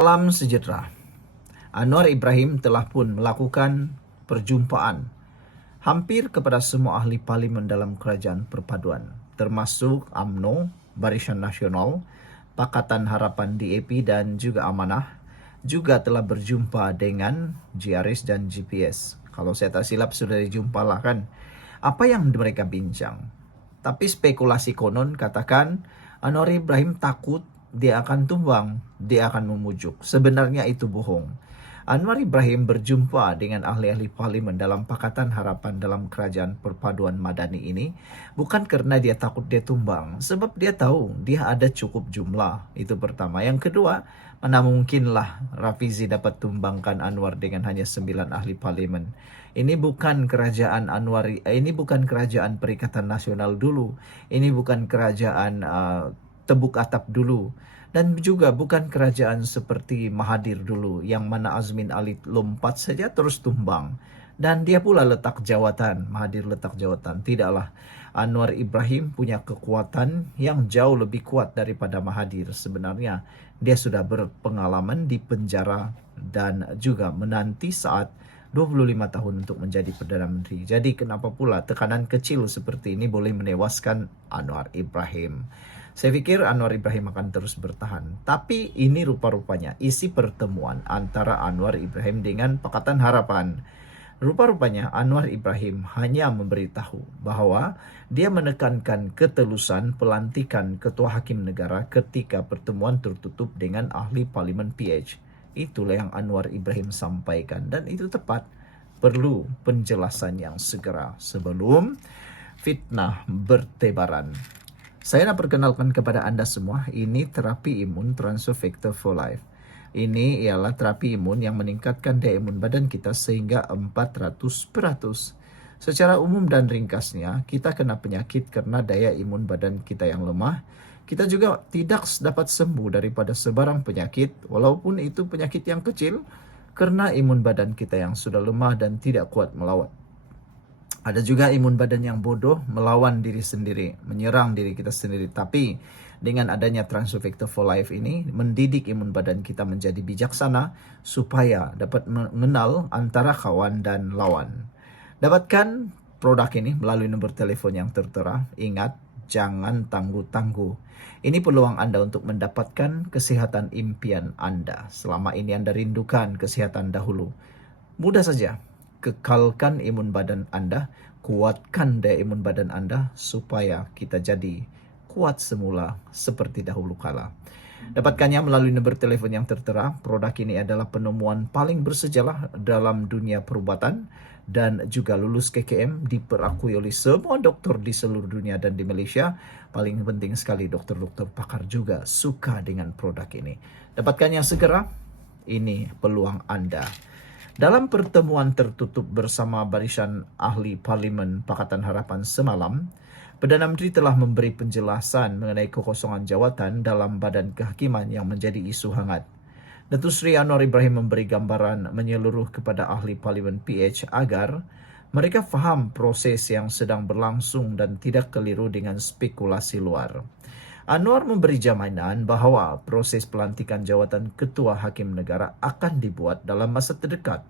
Salam sejahtera. Anwar Ibrahim telah pun melakukan perjumpaan hampir kepada semua ahli parlimen dalam kerajaan perpaduan, termasuk UMNO, Barisan Nasional, Pakatan Harapan DAP dan juga Amanah, juga telah berjumpa dengan GRS dan GPS. Kalau saya tak silap sudah dijumpalah kan. Apa yang mereka bincang? Tapi spekulasi konon katakan Anwar Ibrahim takut dia akan tumbang, dia akan memujuk. Sebenarnya itu bohong. Anwar Ibrahim berjumpa dengan ahli-ahli parlimen dalam Pakatan Harapan dalam Kerajaan Perpaduan Madani ini bukan karena dia takut dia tumbang, sebab dia tahu dia ada cukup jumlah. Itu pertama. Yang kedua, mana mungkinlah Rafizi dapat tumbangkan Anwar dengan hanya 9 ahli parlimen. Ini bukan kerajaan ini bukan kerajaan Perikatan Nasional dulu. Ini bukan kerajaan Tebuk Atap dulu. Dan juga bukan kerajaan seperti Mahathir dulu, yang mana Azmin Ali lompat saja terus tumbang. Dan dia pula letak jawatan, Mahathir letak jawatan. Tidaklah, Anwar Ibrahim punya kekuatan yang jauh lebih kuat daripada Mahathir. Sebenarnya dia sudah berpengalaman di penjara dan juga menanti saat 25 tahun untuk menjadi Perdana Menteri. Jadi kenapa pula tekanan kecil seperti ini boleh menewaskan Anwar Ibrahim? Saya pikir Anwar Ibrahim akan terus bertahan. Tapi ini rupa-rupanya isi pertemuan antara Anwar Ibrahim dengan Pakatan Harapan. Rupa-rupanya Anwar Ibrahim hanya memberitahu bahwa dia menekankan ketelusan pelantikan Ketua Hakim Negara ketika pertemuan tertutup dengan ahli parlimen PH. Itulah yang Anwar Ibrahim sampaikan dan itu tepat. Perlu penjelasan yang segera sebelum fitnah bertebaran. Saya nak perkenalkan kepada Anda semua, ini terapi imun Transfer Factor for Life. Ini ialah terapi imun yang meningkatkan daya imun badan kita sehingga 400%. Secara umum dan ringkasnya, kita kena penyakit karena daya imun badan kita yang lemah. Kita juga tidak dapat sembuh daripada sebarang penyakit, walaupun itu penyakit yang kecil, karena imun badan kita yang sudah lemah dan tidak kuat melawan. Ada juga imun badan yang bodoh melawan diri sendiri, menyerang diri kita sendiri. Tapi dengan adanya Transfer Factor for Life ini, mendidik imun badan kita menjadi bijaksana supaya dapat mengenal antara kawan dan lawan. Dapatkan produk ini melalui nomor telepon yang tertera. Ingat, jangan tangguh-tangguh. Ini peluang Anda untuk mendapatkan kesehatan impian Anda. Selama ini Anda rindukan kesehatan dahulu. Mudah saja. Kekalkan imun badan Anda, kuatkan daya imun badan Anda supaya kita jadi kuat semula seperti dahulu kala. Dapatkannya melalui nomor telepon yang tertera. Produk ini adalah penemuan paling bersejarah dalam dunia perubatan dan juga lulus KKM, diperakui oleh semua dokter di seluruh dunia dan di Malaysia. Paling penting sekali, dokter-dokter pakar juga suka dengan produk ini. Dapatkannya segera, ini peluang Anda. Dalam pertemuan tertutup bersama Barisan Ahli Parlimen Pakatan Harapan semalam, Perdana Menteri telah memberi penjelasan mengenai kekosongan jawatan dalam Badan Kehakiman yang menjadi isu hangat. Datuk Seri Anwar Ibrahim memberi gambaran menyeluruh kepada ahli Parlimen PH agar mereka faham proses yang sedang berlangsung dan tidak keliru dengan spekulasi luar. Anwar memberi jaminan bahawa proses pelantikan jawatan Ketua Hakim Negara akan dibuat dalam masa terdekat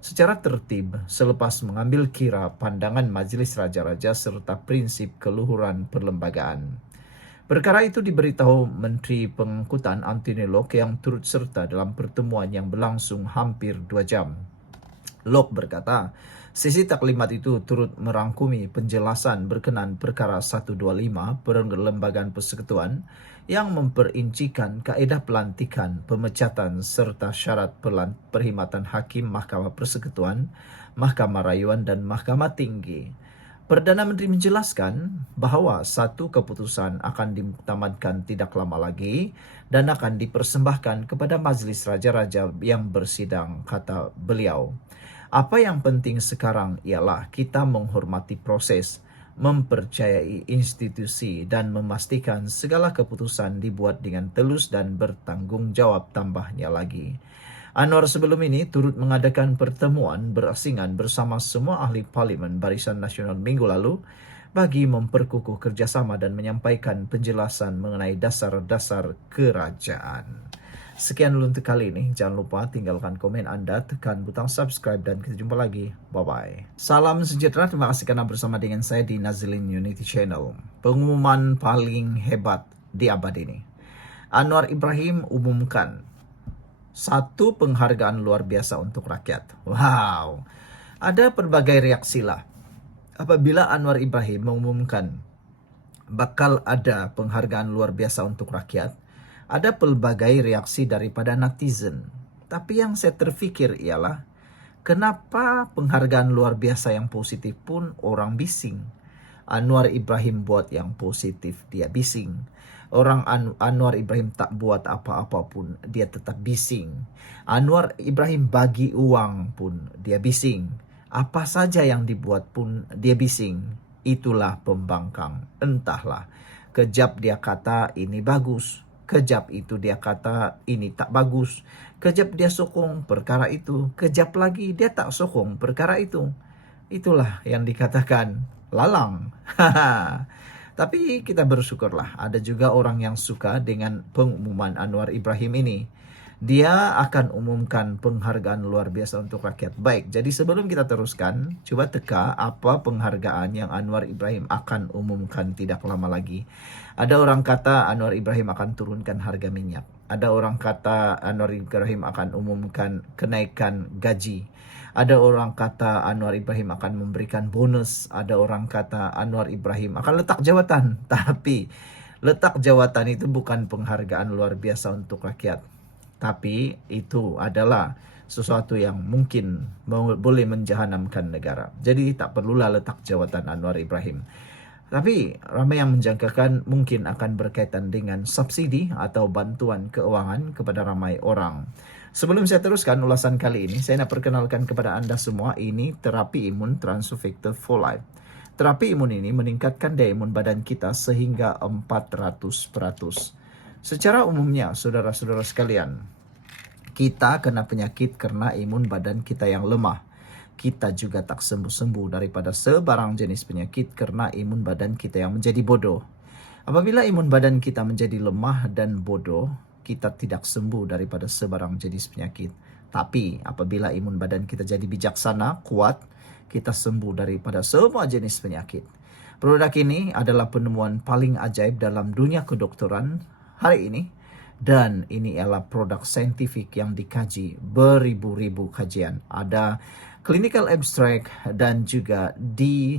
secara tertib selepas mengambil kira pandangan Majlis Raja-Raja serta prinsip keluhuran perlembagaan. Perkara itu diberitahu Menteri Pengangkutan Anthony Locke yang turut serta dalam pertemuan yang berlangsung hampir 2 jam. Locke berkata, sesi taklimat itu turut merangkumi penjelasan berkenaan perkara 125 Perlembagaan Persekutuan yang memperincikan kaedah pelantikan, pemecatan serta syarat perkhidmatan hakim Mahkamah Persekutuan, Mahkamah Rayuan dan Mahkamah Tinggi. Perdana Menteri menjelaskan bahawa satu keputusan akan dimuktamadkan tidak lama lagi dan akan dipersembahkan kepada Majlis Raja-Raja yang bersidang, kata beliau. Apa yang penting sekarang ialah kita menghormati proses, mempercayai institusi dan memastikan segala keputusan dibuat dengan telus dan bertanggungjawab, tambahnya lagi. Anwar sebelum ini turut mengadakan pertemuan berasingan bersama semua ahli parlimen Barisan Nasional minggu lalu bagi memperkukuh kerjasama dan menyampaikan penjelasan mengenai dasar-dasar kerajaan. Sekian dulu untuk kali ini. Jangan lupa tinggalkan komen Anda, tekan butang subscribe, dan kita jumpa lagi. Bye-bye. Salam sejahtera, terima kasih karena bersama dengan saya di Nazilin Unity Channel. Pengumuman paling hebat di abad ini. Anwar Ibrahim umumkan satu penghargaan luar biasa untuk rakyat. Wow. Ada berbagai reaksi lah. Apabila Anwar Ibrahim mengumumkan bakal ada penghargaan luar biasa untuk rakyat, ada pelbagai reaksi daripada netizen. Tapi yang saya terfikir ialah, kenapa penghargaan luar biasa yang positif pun orang bising? Anwar Ibrahim buat yang positif, dia bising. Orang Anwar Ibrahim tak buat apa-apa pun, dia tetap bising. Anwar Ibrahim bagi uang pun, dia bising. Apa saja yang dibuat pun, dia bising. Itulah pembangkang. Entahlah, kejap dia kata ini bagus, kejap itu dia kata ini tak bagus, kejap dia sokong perkara itu, kejap lagi dia tak sokong perkara itu. Itulah yang dikatakan lalang. Tapi kita bersyukurlah, ada juga orang yang suka dengan pengumuman Anwar Ibrahim ini. Dia akan umumkan penghargaan luar biasa untuk rakyat. Baik, jadi sebelum kita teruskan, coba teka apa penghargaan yang Anwar Ibrahim akan umumkan tidak lama lagi. Ada orang kata Anwar Ibrahim akan turunkan harga minyak. Ada orang kata Anwar Ibrahim akan umumkan kenaikan gaji. Ada orang kata Anwar Ibrahim akan memberikan bonus. Ada orang kata Anwar Ibrahim akan letak jawatan. Tapi letak jawatan itu bukan penghargaan luar biasa untuk rakyat. Tapi itu adalah sesuatu yang mungkin boleh menjahanamkan negara. Jadi tak perlulah letak jawatan Anwar Ibrahim. Tapi ramai yang menjangkakan mungkin akan berkaitan dengan subsidi atau bantuan keuangan kepada ramai orang. Sebelum saya teruskan ulasan kali ini, saya nak perkenalkan kepada Anda semua, ini terapi imun Transufactor for Life. Terapi imun ini meningkatkan daya imun badan kita sehingga 400%. Secara umumnya, saudara-saudara sekalian, kita kena penyakit karena imun badan kita yang lemah. Kita juga tak sembuh-sembuh daripada sebarang jenis penyakit karena imun badan kita yang menjadi bodoh. Apabila imun badan kita menjadi lemah dan bodoh, kita tidak sembuh daripada sebarang jenis penyakit. Tapi apabila imun badan kita jadi bijaksana, kuat, kita sembuh daripada semua jenis penyakit. Produk ini adalah penemuan paling ajaib dalam dunia kedokteran hari ini. Dan ini adalah produk saintifik yang dikaji beribu-ribu kajian. Ada clinical abstract dan juga diperakui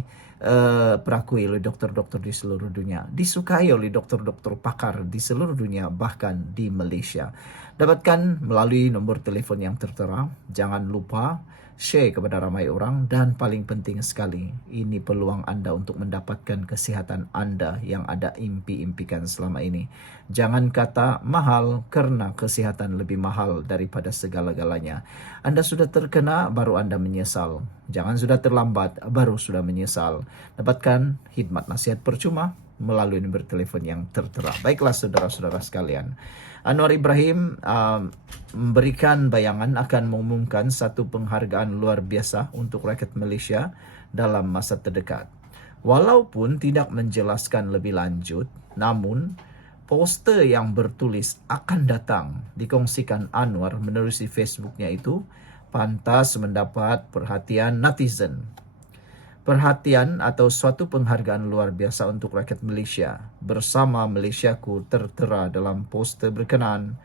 oleh dokter-dokter di seluruh dunia. Disukai oleh dokter-dokter pakar di seluruh dunia, bahkan di Malaysia. Dapatkan melalui nomor telepon yang tertera. Jangan lupa share kepada ramai orang, dan paling penting sekali, ini peluang Anda untuk mendapatkan kesihatan Anda yang ada impi-impikan selama ini. Jangan kata mahal karena kesihatan lebih mahal daripada segala-galanya. Anda sudah terkena, baru Anda menyesal. Jangan sudah terlambat, baru sudah menyesal. Dapatkan khidmat nasihat percuma melalui nomor telepon yang tertera. Baiklah saudara-saudara sekalian, Anwar Ibrahim memberikan bayangan akan mengumumkan satu penghargaan luar biasa untuk rakyat Malaysia dalam masa terdekat. Walaupun tidak menjelaskan lebih lanjut, namun poster yang bertulis akan datang dikongsikan Anwar menerusi Facebooknya itu pantas mendapat perhatian netizen. Perhatian atau suatu penghargaan luar biasa untuk rakyat Malaysia. Bersama Malaysiaku tertera dalam poster berkenaan.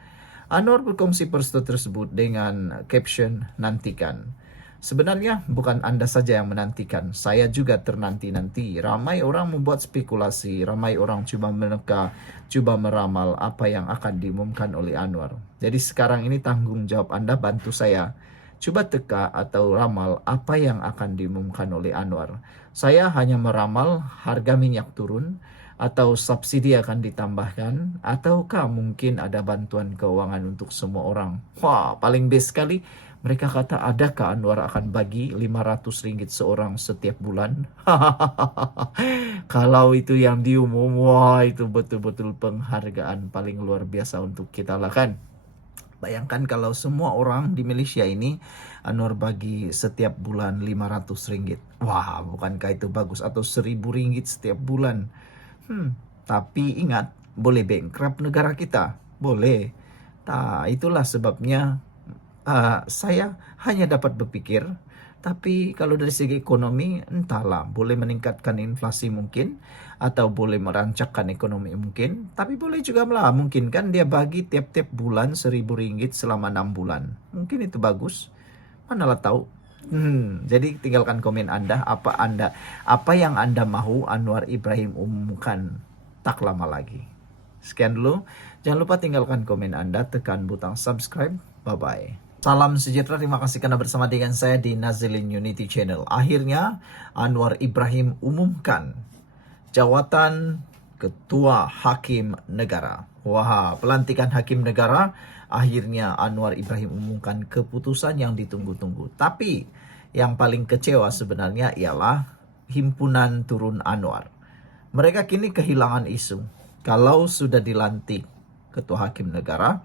Anwar berkongsi poster tersebut dengan caption nantikan. Sebenarnya bukan Anda saja yang menantikan, saya juga ternanti-nanti. Ramai orang membuat spekulasi, ramai orang cuba meneka, cuba meramal apa yang akan diumumkan oleh Anwar. Jadi sekarang ini tanggung jawab Anda, bantu saya. Coba teka atau ramal apa yang akan diumumkan oleh Anwar. Saya hanya meramal harga minyak turun, atau subsidi akan ditambahkan, ataukah mungkin ada bantuan keuangan untuk semua orang. Wah, paling best sekali. Mereka kata, adakah Anwar akan bagi RM500 seorang setiap bulan? Kalau itu yang diumum, wah itu betul-betul penghargaan paling luar biasa untuk kita lah kan. Bayangkan kalau semua orang di Malaysia ini Anwar bagi setiap bulan RM500. Wah, bukankah itu bagus? Atau RM1.000 setiap bulan. Tapi ingat, boleh bankrupt negara kita. Boleh. Nah, itulah sebabnya saya hanya dapat berpikir, tapi kalau dari segi ekonomi, entahlah, boleh meningkatkan inflasi mungkin, atau boleh merancangkan ekonomi mungkin, tapi boleh juga lah, mungkin kan dia bagi tiap-tiap bulan RM1.000 selama 6 bulan. Mungkin itu bagus, manalah tahu. Jadi tinggalkan komen apa yang Anda mahu Anwar Ibrahim umumkan tak lama lagi. Sekian dulu. Jangan lupa tinggalkan komen Anda, tekan butang subscribe. Bye-bye. Salam sejahtera, terima kasih karena bersama dengan saya di Nazilin Unity Channel. Akhirnya Anwar Ibrahim umumkan jawatan Ketua Hakim Negara. Wah, pelantikan Hakim Negara, akhirnya Anwar Ibrahim umumkan keputusan yang ditunggu-tunggu. Tapi yang paling kecewa sebenarnya ialah Himpunan Turun Anwar. Mereka kini kehilangan isu. Kalau sudah dilantik Ketua Hakim Negara,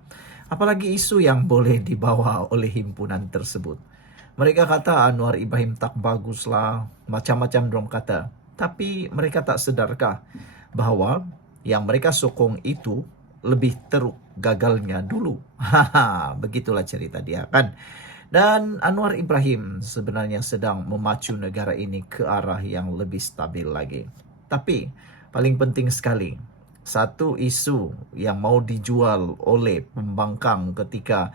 apalagi isu yang boleh dibawa oleh himpunan tersebut. Mereka kata Anwar Ibrahim tak baguslah, macam-macam dong kata. Tapi mereka tak sedarkah bahwa yang mereka sokong itu lebih teruk gagalnya dulu. Haha, begitulah cerita dia kan. Dan Anwar Ibrahim sebenarnya sedang memacu negara ini ke arah yang lebih stabil lagi. Tapi paling penting sekali, satu isu yang mau dijual oleh pembangkang ketika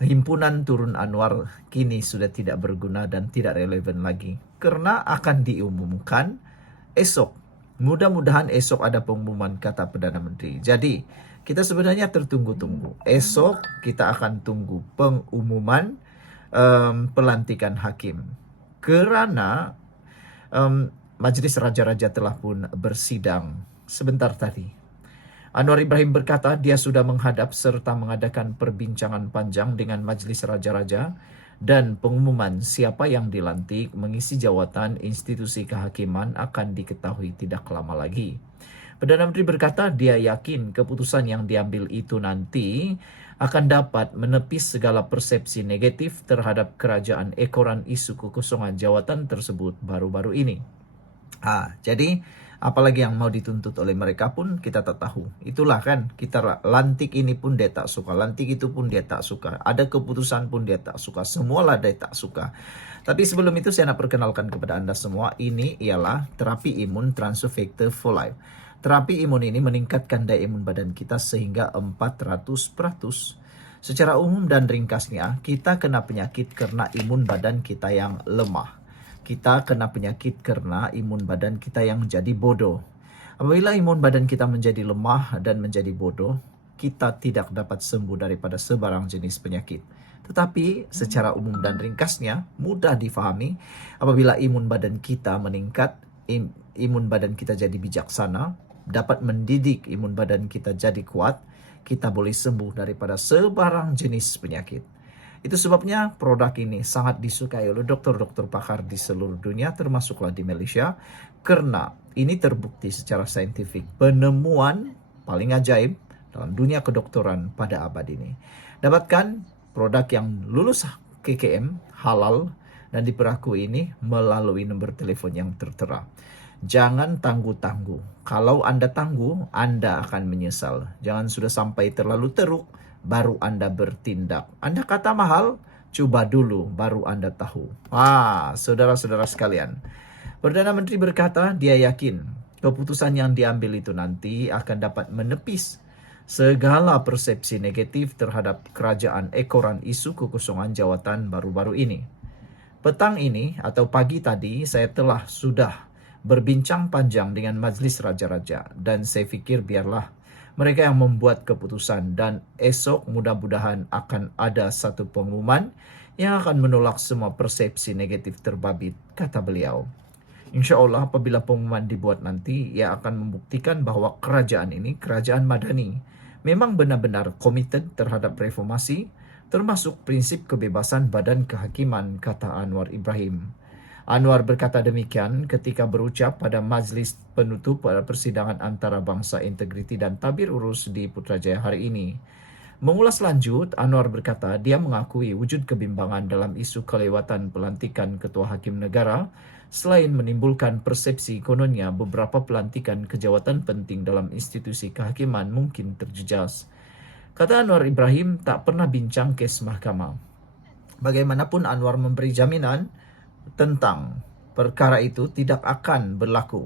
Himpunan Turun Anwar kini sudah tidak berguna dan tidak relevan lagi. Karena akan diumumkan esok. Mudah-mudahan esok ada pengumuman, kata Perdana Menteri. Jadi kita sebenarnya tertunggu-tunggu. Esok kita akan tunggu pengumuman pelantikan hakim. Kerana Majlis Raja-Raja telah pun bersidang sebentar tadi. Anwar Ibrahim berkata dia sudah menghadap serta mengadakan perbincangan panjang dengan Majlis Raja-Raja dan pengumuman siapa yang dilantik mengisi jawatan institusi kehakiman akan diketahui tidak lama lagi. Perdana Menteri berkata dia yakin keputusan yang diambil itu nanti akan dapat menepis segala persepsi negatif terhadap kerajaan ekoran isu kekosongan jawatan tersebut baru-baru ini. Jadi apalagi yang mau dituntut oleh mereka pun kita tak tahu. Itulah kan, kita lantik ini pun dia tak suka, lantik itu pun dia tak suka, ada keputusan pun dia tak suka, semualah dia tak suka. Tapi sebelum itu saya nak perkenalkan kepada Anda semua, ini ialah terapi imun transfer factor for life. Terapi imun ini meningkatkan daya imun badan kita sehingga 400%. Secara umum dan ringkasnya, kita kena penyakit karena imun badan kita yang lemah. Kita kena penyakit karena imun badan kita yang menjadi bodoh. Apabila imun badan kita menjadi lemah dan menjadi bodoh, kita tidak dapat sembuh daripada sebarang jenis penyakit. Tetapi secara umum dan ringkasnya, mudah difahami, apabila imun badan kita meningkat, imun badan kita jadi bijaksana, dapat mendidik imun badan kita jadi kuat, kita boleh sembuh daripada sebarang jenis penyakit. Itu sebabnya produk ini sangat disukai oleh dokter-dokter pakar di seluruh dunia, termasuklah di Malaysia, karena ini terbukti secara saintifik penemuan paling ajaib dalam dunia kedokteran pada abad ini. Dapatkan produk yang lulus KKM, halal, dan diperakui ini melalui nomor telepon yang tertera. Jangan tangguh-tangguh. Kalau Anda tangguh, Anda akan menyesal. Jangan sudah sampai terlalu teruk, baru Anda bertindak. Anda kata mahal, coba dulu, baru Anda tahu. Saudara-saudara sekalian, Perdana Menteri berkata dia yakin keputusan yang diambil itu nanti akan dapat menepis segala persepsi negatif terhadap kerajaan ekoran isu kekosongan jawatan baru-baru ini. Petang ini atau pagi tadi saya sudah berbincang panjang dengan Majlis Raja-Raja dan saya fikir biarlah mereka yang membuat keputusan dan esok mudah-mudahan akan ada satu pengumuman yang akan menolak semua persepsi negatif terbabit, kata beliau. Insya Allah apabila pengumuman dibuat nanti, ia akan membuktikan bahwa kerajaan ini, kerajaan madani, memang benar-benar komited terhadap reformasi, termasuk prinsip kebebasan badan kehakiman, kata Anwar Ibrahim. Anwar berkata demikian ketika berucap pada majlis penutup pada persidangan antarabangsa integriti dan tabir urus di Putrajaya hari ini. Mengulas lanjut, Anwar berkata dia mengakui wujud kebimbangan dalam isu kelewatan pelantikan Ketua Hakim Negara selain menimbulkan persepsi kononnya beberapa pelantikan kejawatan penting dalam institusi kehakiman mungkin terjejas. Kata Anwar Ibrahim tak pernah bincang kes mahkamah. Bagaimanapun Anwar memberi jaminan tentang perkara itu tidak akan berlaku.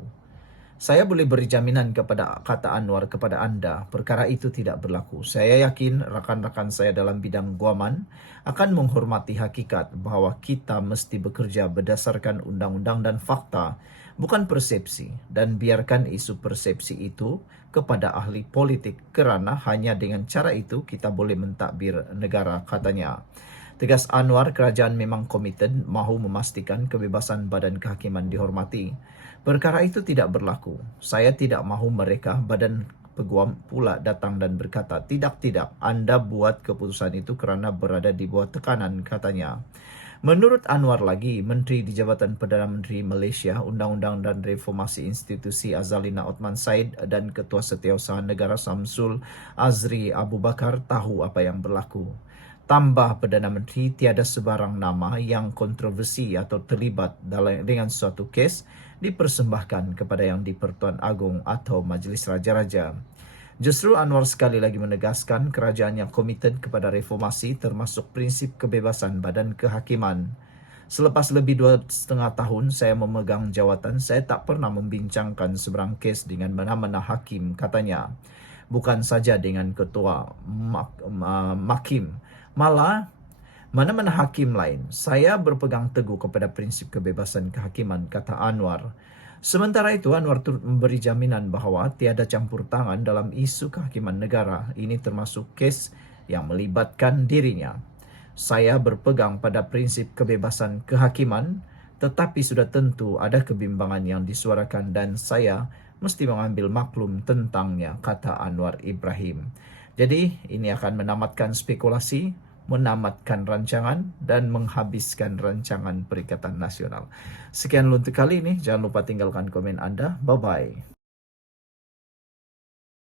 Saya boleh beri jaminan kepada kata Anwar kepada anda, perkara itu tidak berlaku. Saya yakin rakan-rakan saya dalam bidang guaman akan menghormati hakikat bahawa kita mesti bekerja berdasarkan undang-undang dan fakta, bukan persepsi, dan biarkan isu persepsi itu kepada ahli politik kerana hanya dengan cara itu kita boleh mentadbir negara, katanya. Tegas Anwar, kerajaan memang komited mahu memastikan kebebasan badan kehakiman dihormati. Perkara itu tidak berlaku. Saya tidak mahu mereka, badan peguam pula datang dan berkata, tidak, anda buat keputusan itu kerana berada di bawah tekanan, katanya. Menurut Anwar lagi, Menteri di Jabatan Perdana Menteri Malaysia, Undang-Undang dan Reformasi Institusi Azalina Othman Said dan Ketua Setiausaha Negara Samsul Azri Abu Bakar tahu apa yang berlaku. Tambah Perdana Menteri, tiada sebarang nama yang kontroversi atau terlibat dengan suatu kes dipersembahkan kepada Yang di-Pertuan Agong atau Majlis Raja-Raja. Justru Anwar sekali lagi menegaskan kerajaan yang komited kepada reformasi termasuk prinsip kebebasan badan kehakiman. Selepas lebih 2,5 tahun saya memegang jawatan, saya tak pernah membincangkan seberang kes dengan mana-mana hakim, katanya. Bukan saja dengan ketua Makim, malah mana-mana hakim lain. Saya berpegang teguh kepada prinsip kebebasan kehakiman, kata Anwar. Sementara itu, Anwar turut memberi jaminan bahawa tiada campur tangan dalam isu kehakiman negara. Ini termasuk kes yang melibatkan dirinya. Saya berpegang pada prinsip kebebasan kehakiman, tetapi sudah tentu ada kebimbangan yang disuarakan dan saya mesti mengambil maklum tentangnya, kata Anwar Ibrahim. Jadi, ini akan menamatkan spekulasi, menamatkan rancangan dan menghabiskan rancangan Perikatan Nasional. Sekian untuk kali ini. Jangan lupa tinggalkan komen anda. Bye-bye.